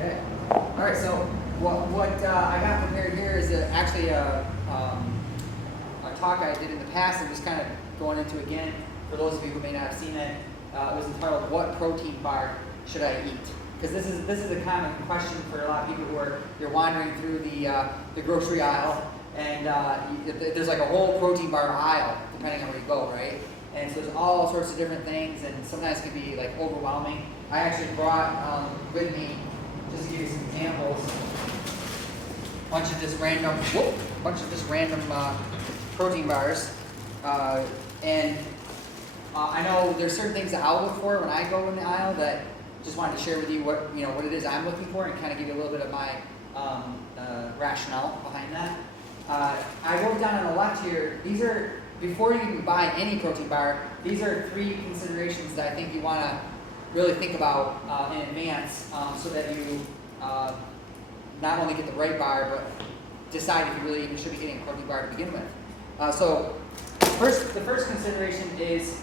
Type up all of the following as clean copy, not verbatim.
Okay. All right. So what I got prepared here is actually a talk I did in the past. I'm just kind of going into again for those of you who may not have seen it. It was entitled "What Protein Bar Should I Eat?" Because this is a common question for a lot of people who are you're wandering through the grocery aisle, and there's like a whole protein bar aisle depending on where you go, right? And so there's all sorts of different things, and sometimes it can be like overwhelming. I actually brought with me, just to give you some examples, a bunch of just random protein bars, and I know there's certain things that I'll look for when I go in the aisle that just wanted to share with you what it is I'm looking for and kind of give you a little bit of my rationale behind that. I wrote down on the left here, these are, before you can buy any protein bar, these are 3 considerations that I think you want to really think about in advance so that you not only get the right bar, but decide if you really even should be getting a protein bar to begin with. So the first consideration is,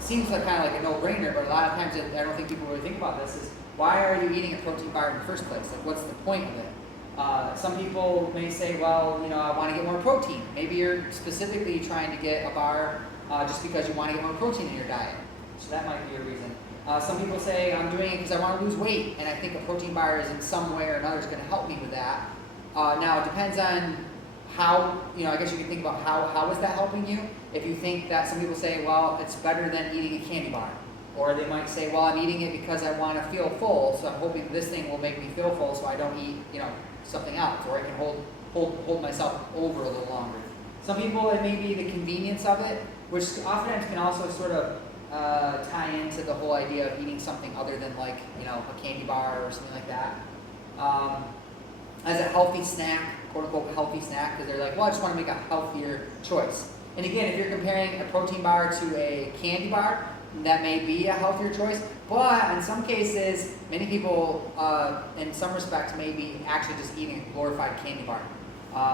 seems like kind of like a no-brainer, but a lot of times I don't think people really think about this, is why are you eating a protein bar in the first place? Like, what's the point of it? Some people may say, well, I want to get more protein. Maybe you're specifically trying to get a bar just because you want to get more protein in your diet. So that might be a reason. Some people say, I'm doing it because I want to lose weight, and I think a protein bar is in some way or another is going to help me with that. Now, it depends on how, I guess you can think about how is that helping you. If you think that some people say, well, it's better than eating a candy bar. Or they might say, well, I'm eating it because I want to feel full, so I'm hoping this thing will make me feel full so I don't eat, something else, or I can hold myself over a little longer. Some people, it may be the convenience of it, which oftentimes can also sort of tie into the whole idea of eating something other than like, a candy bar or something like that. As a healthy snack, quote unquote healthy snack, because they're like, well, I just want to make a healthier choice. And again, if you're comparing a protein bar to a candy bar, that may be a healthier choice, but in some cases, many people, in some respects, may be actually just eating a glorified candy bar.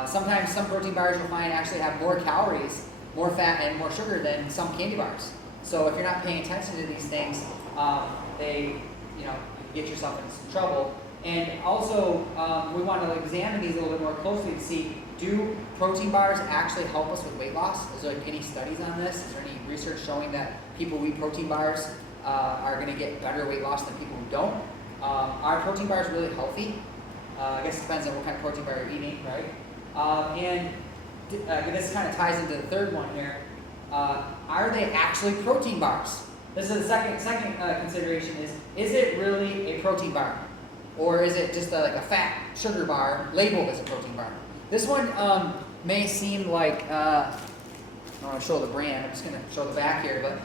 Sometimes some protein bars you'll find actually have more calories, more fat, and more sugar than some candy bars. So if you're not paying attention to these things, you can get yourself into some trouble. And also, we want to examine these a little bit more closely to see, do protein bars actually help us with weight loss? Is there any studies on this? Is there any research showing that people who eat protein bars are going to get better weight loss than people who don't? Are protein bars really healthy? I guess it depends on what kind of protein bar you're eating, right? And this kind of ties into the third one here. Are they actually protein bars? This is the second consideration is it really a protein bar? Or is it just like a fat sugar bar labeled as a protein bar? This one may seem like, I don't want to show the brand, I'm just going to show the back here, but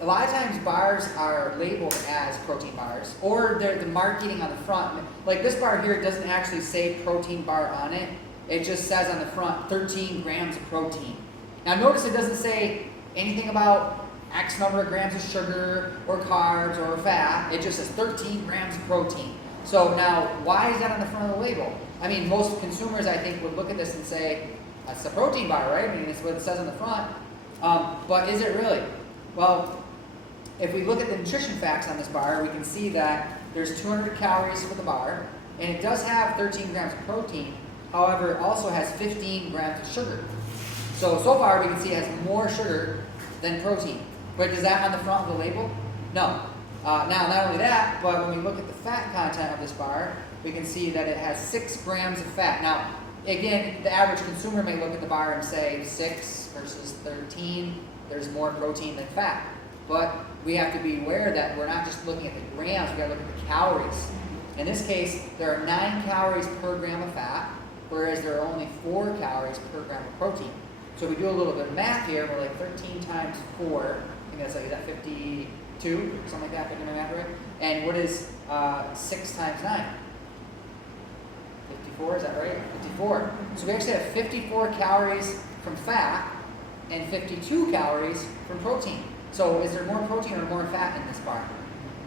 a lot of times bars are labeled as protein bars, or the marketing on the front. Like this bar here doesn't actually say protein bar on it. It just says on the front 13 grams of protein. Now notice it doesn't say anything about X number of grams of sugar or carbs or fat. It just says 13 grams of protein. So now, why is that on the front of the label? I mean, most consumers, I think, would look at this and say, that's a protein bar, right? I mean, it's what it says on the front. But is it really? Well, if we look at the nutrition facts on this bar, we can see that there's 200 calories for the bar, and it does have 13 grams of protein. However, it also has 15 grams of sugar. So far, we can see it has more sugar than protein. But is that on the front of the label? No. Now, not only that, but when we look at the fat content of this bar, we can see that it has 6 grams of fat. Now, again, the average consumer may look at the bar and say 6 versus 13, there's more protein than fat. But we have to be aware that we're not just looking at the grams, we've got to look at the calories. In this case, there are 9 calories per gram of fat, whereas there are only 4 calories per gram of protein. So if we do a little bit of math here, we're like 13 times 4, I think that's like, is that 52? Something like that, if I get my math right. And what is 6 times 9? 54, is that right? 54. So we actually have 54 calories from fat and 52 calories from protein. So is there more protein or more fat in this bar?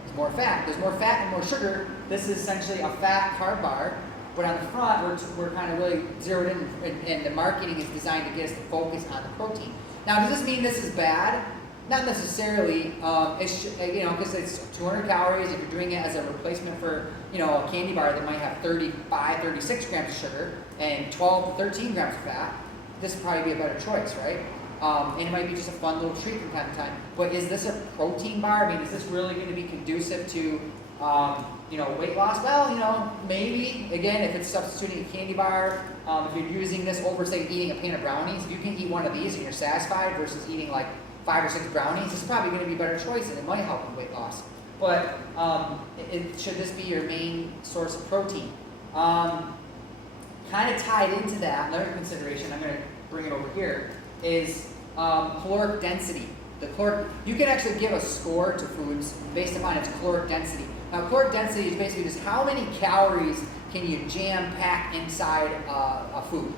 There's more fat. There's more fat and more sugar. This is essentially a fat carb bar. But on the front, we're kind of really zeroed in, and the marketing is designed to get us to focus on the protein. Now, does this mean this is bad? Not necessarily. Because it's 200 calories. If you're doing it as a replacement for, a candy bar that might have 35, 36 grams of sugar and 12, 13 grams of fat, this would probably be a better choice, right? And it might be just a fun little treat from time to time. But is this a protein bar? I mean, is this really going to be conducive to, weight loss? Well, maybe. Again, if it's substituting a candy bar, if you're using this over, say, eating a pan of brownies, if you can eat one of these and you're satisfied versus eating like 5 or 6 brownies, it's probably going to be a better choice, and it might help with weight loss. But should this be your main source of protein? Kind of tied into that, another consideration, I'm going to bring it over here, is caloric density. You can actually give a score to foods based upon its caloric density. Now, caloric density is basically just how many calories can you jam-pack inside a food.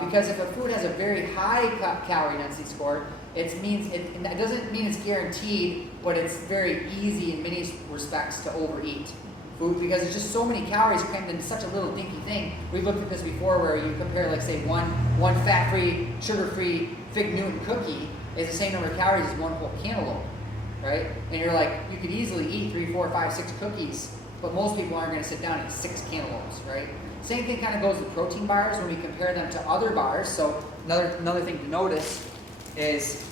Because if a food has a very high calorie density score, it doesn't mean it's guaranteed, but it's very easy in many respects to overeat food because there's just so many calories crammed into such a little dinky thing. We've looked at this before where you compare, like, say, one fat-free, sugar-free Fig Newton cookie is the same number of calories as one whole cantaloupe, right? And you're like, you could easily eat 3, 4, 5, 6 cookies, but most people aren't going to sit down and eat 6 cantaloupes, right? Same thing kind of goes with protein bars when we compare them to other bars. So another thing to notice is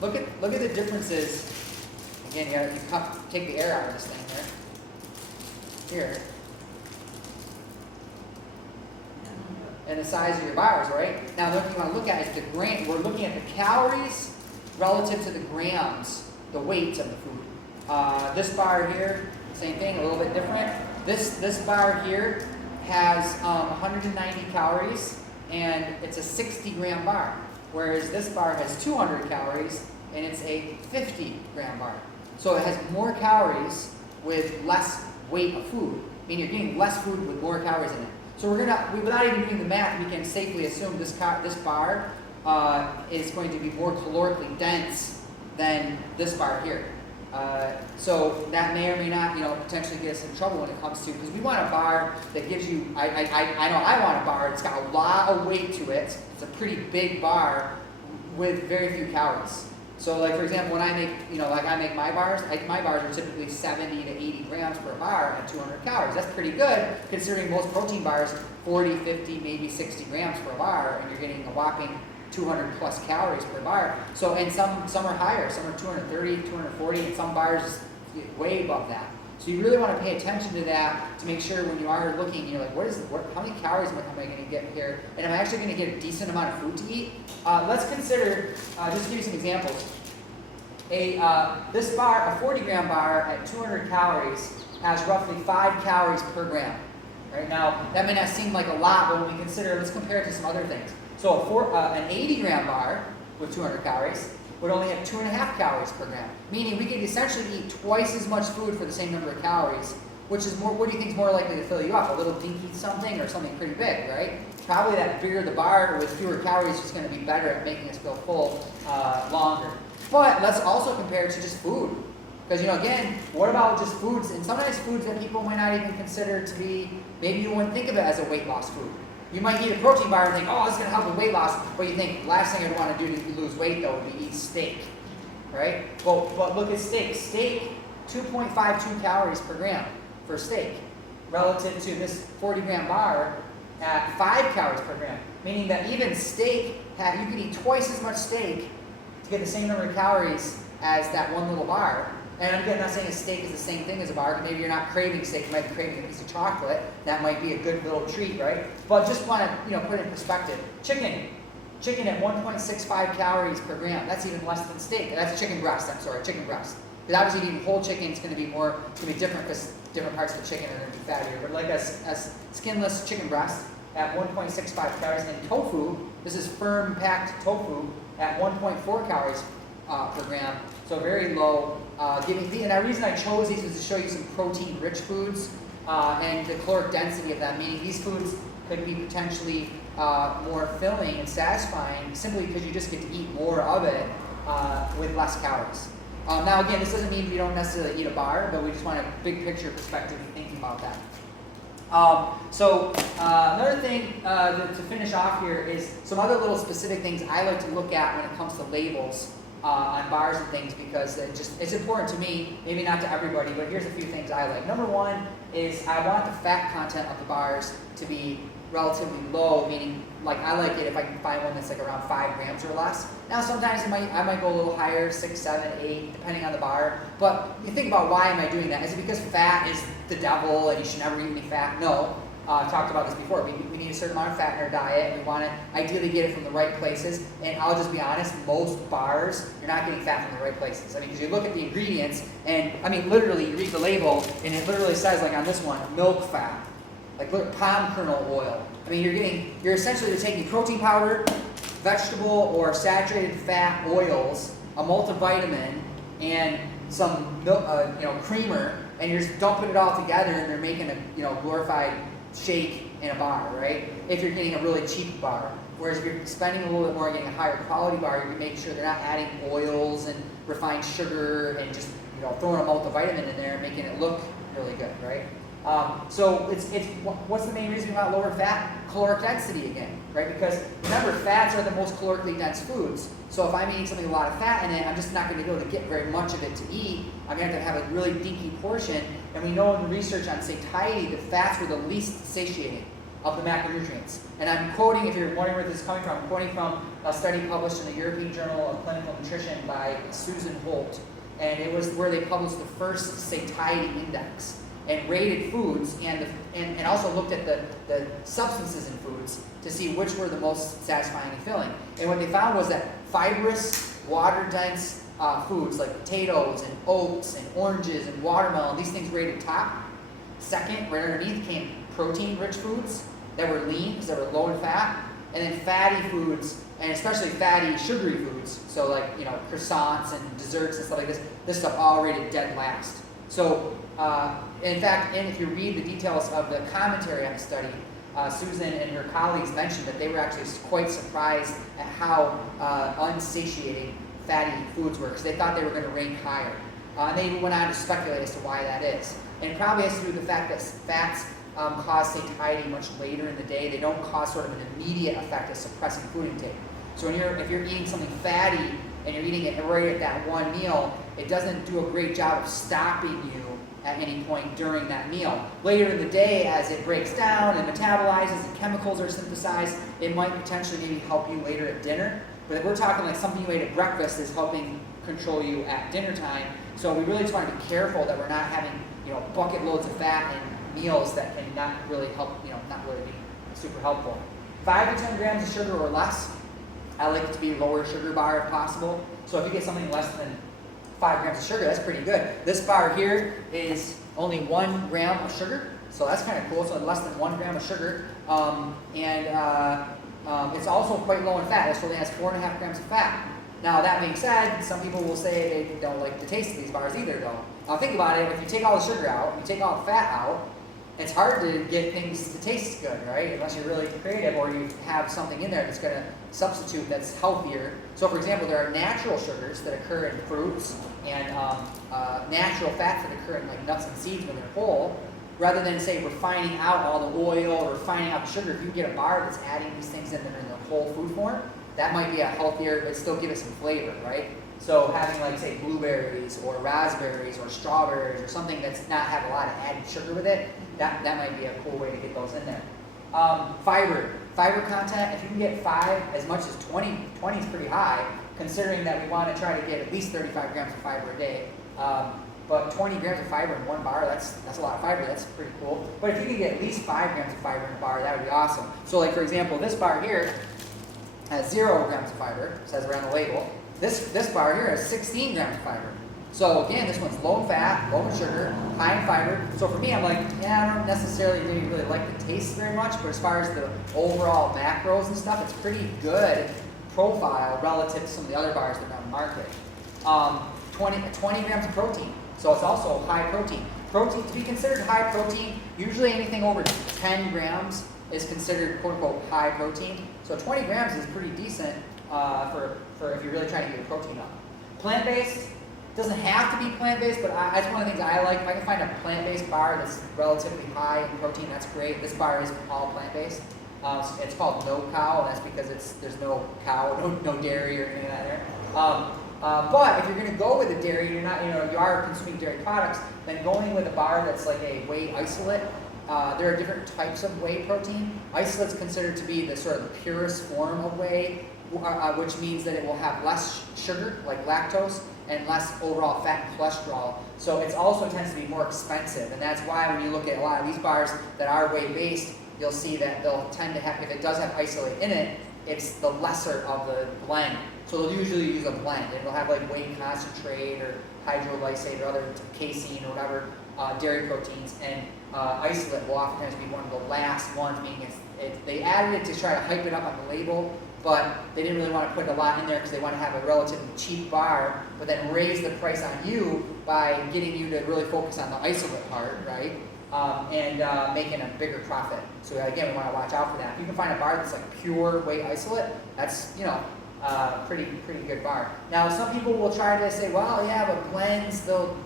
look at the differences. Again, you take the air out of this thing here, and the size of your bars, right? Now, what you want to look at is the gram. We're looking at the calories relative to the grams, the weight of the food. This bar here, same thing, a little bit different. This bar here has 190 calories, and it's a 60-gram bar, whereas this bar has 200 calories, and it's a 50-gram bar. So it has more calories with less weight of food, meaning you're getting less food with more calories in it. So without even doing the math, we can safely assume this bar is going to be more calorically dense than this bar here. So that may or may not, potentially get us in trouble when it comes to, because we want a bar that gives you, I know I want a bar that's got a lot of weight to it. It's a pretty big bar with very few calories. So, like, for example, when I make, I make my bars, my bars are typically 70 to 80 grams per bar and 200 calories. That's pretty good, considering most protein bars, 40, 50, maybe 60 grams per bar, and you're getting a whopping 200 plus calories per bar. So, and some are higher, some are 230, 240, and some bars way above that. So you really want to pay attention to that to make sure when you are looking, you're like, how many calories am I going to get here? And am I actually going to get a decent amount of food to eat? Let's consider, just to give you some examples. This bar, a 40-gram bar at 200 calories, has roughly 5 calories per gram. Right now, that may not seem like a lot, but when we consider, let's compare it to some other things. So an 80-gram bar with 200 calories would only have 2.5 calories per gram, meaning we could essentially eat twice as much food for the same number of calories, which is more, what do you think is more likely to fill you up? A little dinky something or something pretty big, right? Probably that bigger the bar with fewer calories is going to be better at making us feel full longer. But let's also compare it to just food. Because, again, what about just foods? And sometimes foods that people might not even consider to be, maybe you wouldn't think of it as a weight loss food. You might eat a protein bar and think, oh, this is going to help with weight loss. But you think, last thing I'd want to do to lose weight, though, would be eat steak. Right? But look at steak. Steak, 2.52 calories per gram for steak, relative to this 40-gram bar at 5 calories per gram. Meaning that even steak, you could eat twice as much steak to get the same number of calories as that one little bar. And again, I'm not saying a steak is the same thing as a bar. Maybe you're not craving steak. You might be craving a piece of chocolate. That might be a good little treat, right? But just want to, put it in perspective. Chicken at 1.65 calories per gram. That's even less than steak. That's chicken breast. Chicken breast. Because obviously, eating whole chicken is going to be different because different parts of the chicken are going to be fattier. But like a skinless chicken breast at 1.65 calories, and tofu. This is firm packed tofu at 1.4 calories per gram. So very low. And the reason I chose these was to show you some protein-rich foods and the caloric density of them, meaning these foods could be potentially more filling and satisfying simply because you just get to eat more of it with less calories. Now again, this doesn't mean we don't necessarily eat a bar, but we just want a big picture perspective thinking about that. Another thing to finish off here is some other little specific things I like to look at when it comes to labels on bars and things because it's important to me, maybe not to everybody, but here's a few things I like. Number one is I want the fat content of the bars to be relatively low, meaning like I like it if I can find one that's like around 5 grams or less. Now sometimes I might go a little higher, 6, 7, 8, depending on the bar. But you think about why am I doing that? Is it because fat is the devil and you should never eat any fat? No. I've talked about this before. We need a certain amount of fat in our diet, and we want to ideally get it from the right places. And I'll just be honest, most bars, you're not getting fat from the right places. I mean, because you look at the ingredients, and I mean, literally, you read the label, and it literally says, like on this one, milk fat, like look, palm kernel oil. I mean, you're essentially taking protein powder, vegetable or saturated fat oils, a multivitamin, and some milk, creamer, and you're just dumping it all together, and you're making a glorified shake in a bar, right? If you're getting a really cheap bar. Whereas if you're spending a little bit more getting a higher quality bar, you're making sure they're not adding oils and refined sugar and just throwing a multivitamin in there and making it look really good, right? So what's the main reason we want lower fat? Caloric density again, right? Because remember, fats are the most calorically dense foods. So if I'm eating something with a lot of fat in it, I'm just not going to be able to get very much of it to eat. I'm going to have a really dinky portion. And we know in the research on satiety that fats were the least satiating of the macronutrients. And I'm quoting, if you're wondering where this is coming from, I'm quoting from a study published in the European Journal of Clinical Nutrition by Susan Holt. And it was where they published the first satiety index and rated foods and also looked at the substances in foods to see which were the most satisfying and filling. And what they found was that fibrous, water-dense foods like potatoes and oats and oranges and watermelon, these things rated top. Second, right underneath came protein-rich foods that were lean because they were low in fat. And then fatty foods, and especially fatty, sugary foods, so like croissants and desserts and stuff like this stuff all rated dead last. So in fact, and if you read the details of the commentary on the study, Susan and her colleagues mentioned that they were actually quite surprised at how unsatiating fatty foods were, because they thought they were going to rank higher. And they even went on to speculate as to why that is. And it probably has to do with the fact that fats cause satiety much later in the day. They don't cause sort of an immediate effect of suppressing food intake. So if you're eating something fatty and you're eating it right at that one meal, it doesn't do a great job of stopping you at any point during that meal. Later in the day, as it breaks down and metabolizes and chemicals are synthesized, it might potentially maybe help you later at dinner. But if we're talking like something you ate at breakfast is helping control you at dinner time. So we really just want to be careful that we're not having bucket loads of fat in meals that can not really help, not really be super helpful. 5 to 10 grams of sugar or less. I like it to be a lower sugar bar if possible. So if you get something less than 5 grams of sugar, that's pretty good. This bar here is only 1 gram of sugar, so that's kind of cool. So less than 1 gram of sugar, it's also quite low in fat. It only has 4.5 grams of fat. Now that being said, some people will say they don't like the taste of these bars either, though. Now think about it. If you take all the sugar out, you take all the fat out, it's hard to get things to taste good, right? Unless you're really creative or you have something in there that's going to substitute that's healthier. So for example, there are natural sugars that occur in fruits and natural fats that occur in like nuts and seeds when they're whole. Rather than say refining out all the oil or refining out the sugar, if you get a bar that's adding these things in that are in the whole food form, that might be a healthier, but still give it some flavor, right? So having like say blueberries or raspberries or strawberries or something that's not have a lot of added sugar with it, that might be a cool way to get those in there. Fiber content, if you can get 5, as much as 20 is pretty high, considering that we want to try to get at least 35 grams of fiber a day. But 20 grams of fiber in one bar, that's a lot of fiber, that's pretty cool. But if you can get at least 5 grams of fiber in a bar, that would be awesome. So like for example, this bar here has 0 grams of fiber, it says around the label. This bar here has 16 grams of fiber. So again, this one's low in fat, low in sugar, high in fiber. So for me, I'm like, yeah, I don't necessarily really like the taste very much, but as far as the overall macros and stuff, it's pretty good profile relative to some of the other bars that are on the market. 20 grams of protein. So it's also high protein. Protein, to be considered high protein, usually anything over 10 grams is considered quote unquote high protein. So 20 grams is pretty decent for if you're really trying to get your protein up. Plant-based, doesn't have to be plant-based, but that's one of the things I like. If I can find a plant-based bar that's relatively high in protein, that's great. This bar is all plant-based. It's called No Cow, and that's because there's no cow, no dairy or anything like that there. But if you're going to go with a dairy, you are consuming dairy products, then going with a bar that's like a whey isolate. There are different types of whey protein. Isolate's considered to be the sort of the purest form of whey, which means that it will have less sugar, like lactose, and less overall fat and cholesterol. So it also tends to be more expensive, and that's why when you look at a lot of these bars that are whey-based, you'll see that they'll tend to have, if it does have isolate in it, it's the lesser of the blend. So they'll usually use a blend, and they'll have like whey concentrate or hydrolysate or other casein or whatever dairy proteins, and isolate will oftentimes be one of the last ones, meaning they added it to try to hype it up on the label, but they didn't really want to put a lot in there because they want to have a relatively cheap bar, but then raise the price on you by getting you to really focus on the isolate part, right? And making a bigger profit. So again, we want to watch out for that. If you can find a bar that's like pure whey isolate, that's pretty good bar. Now some people will try to say, well, yeah, but blends they'll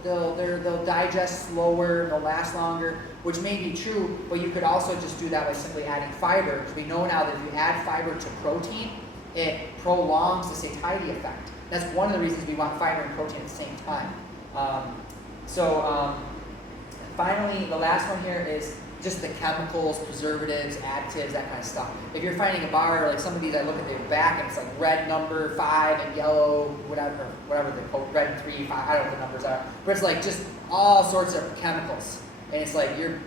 digest slower, they'll last longer, which may be true, but you could also just do that by simply adding fiber, because we know now that if you add fiber to protein, it prolongs the satiety effect. That's one of the reasons we want fiber and protein at the same time. Finally, the last one here is just the chemicals, preservatives, additives, that kind of stuff. If you're finding a bar, like some of these, I look at the back and it's like red number 5 and yellow, whatever the code, red 3, 5, I don't know what the numbers are, but it's like just all sorts of chemicals. And it's like you're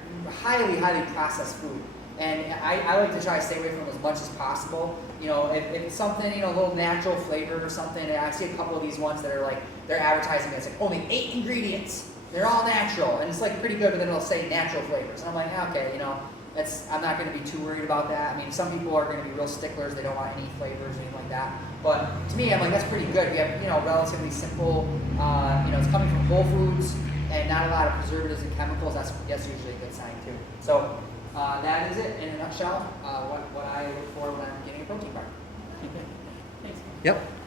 highly, highly processed food. And I like to try to stay away from them as much as possible. If it's something, a little natural flavor or something, and I see a couple of these ones that are like, they're advertising it's like only 8 ingredients. They're all natural, and it's like pretty good, but then it'll say natural flavors. And I'm like, okay, I'm not going to be too worried about that. I mean, some people are going to be real sticklers; they don't want any flavors or anything like that. But to me, I'm like, that's pretty good. We have, relatively simple. It's coming from whole foods and not a lot of preservatives and chemicals. That's usually a good sign too. So that is it in a nutshell. What I look for when I'm getting a protein bar. Thanks. Yep.